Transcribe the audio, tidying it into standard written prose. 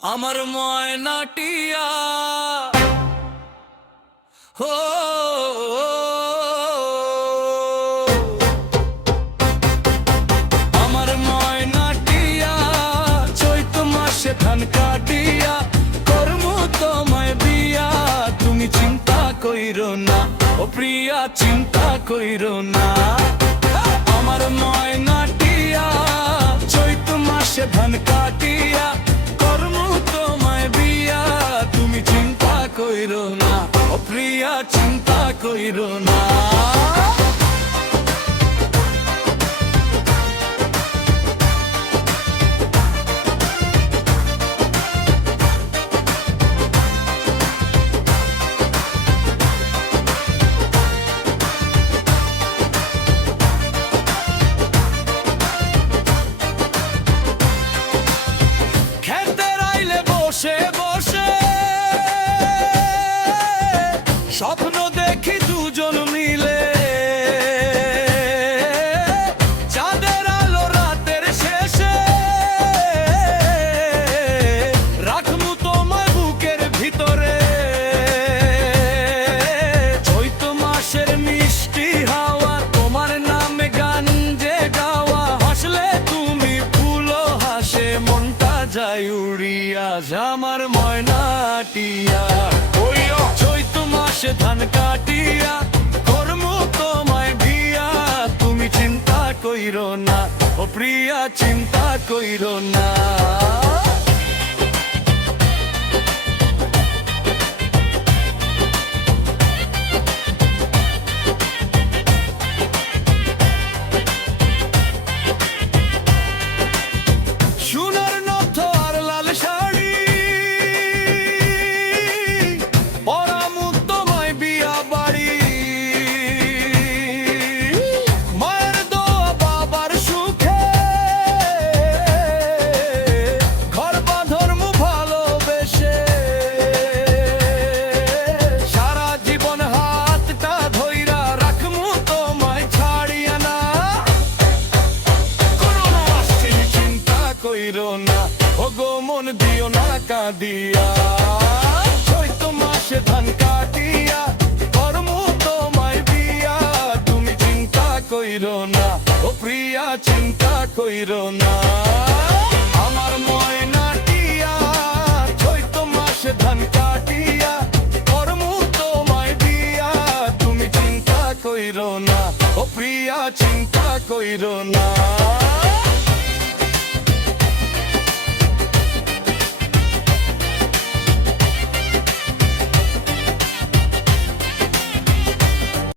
আমার ময়নাটিয়া হো আমার ময়নাটিয়া চৈত মাসে ধান কাটিয়া করমু তোমায় বিয়া তুমি চিন্তা কইরো না ও প্রিয়া চিন্তা কইরো না আমার ময়নাটিয়া চৈত মাসে ধান কাটিয়া করমু তোমায় বিয়া তুমি চিন্তা কইরো না ও প্রিয়া চিন্তা কইরো না বসে বসে স্বপ্ন দেখি দুজন মিলে চাঁদের আলো রাতের শেষে রাখমু তোমার বুকের ভিতরে চৈত মাসের মিষ্টি হাওয়া তোমার নামে গান যে গাওয়া হাসলে তুমি ফুলো হাসে মনটা যায় উড়িয়া আমার ময়নাটিয়া চৈত মাসে ধান কাটিয়া করমু তোমায় বিয়া তুমি চিন্তা কইরো না ও প্রিয়া চিন্তা কইরো না মন দিও না কাঁদিয়া চৈত মাসে ধান কাটিয়া করমু তোমায় বিয়া তুমি চিন্তা কইরো না ও প্রিয়া চিন্তা কইরো না আমার ময়নাটিয়া চৈত মাসে ধান কাটিয়া করমু তোমায় বিয়া তুমি চিন্তা কইরো না ও প্রিয়া চিন্তা কইরো না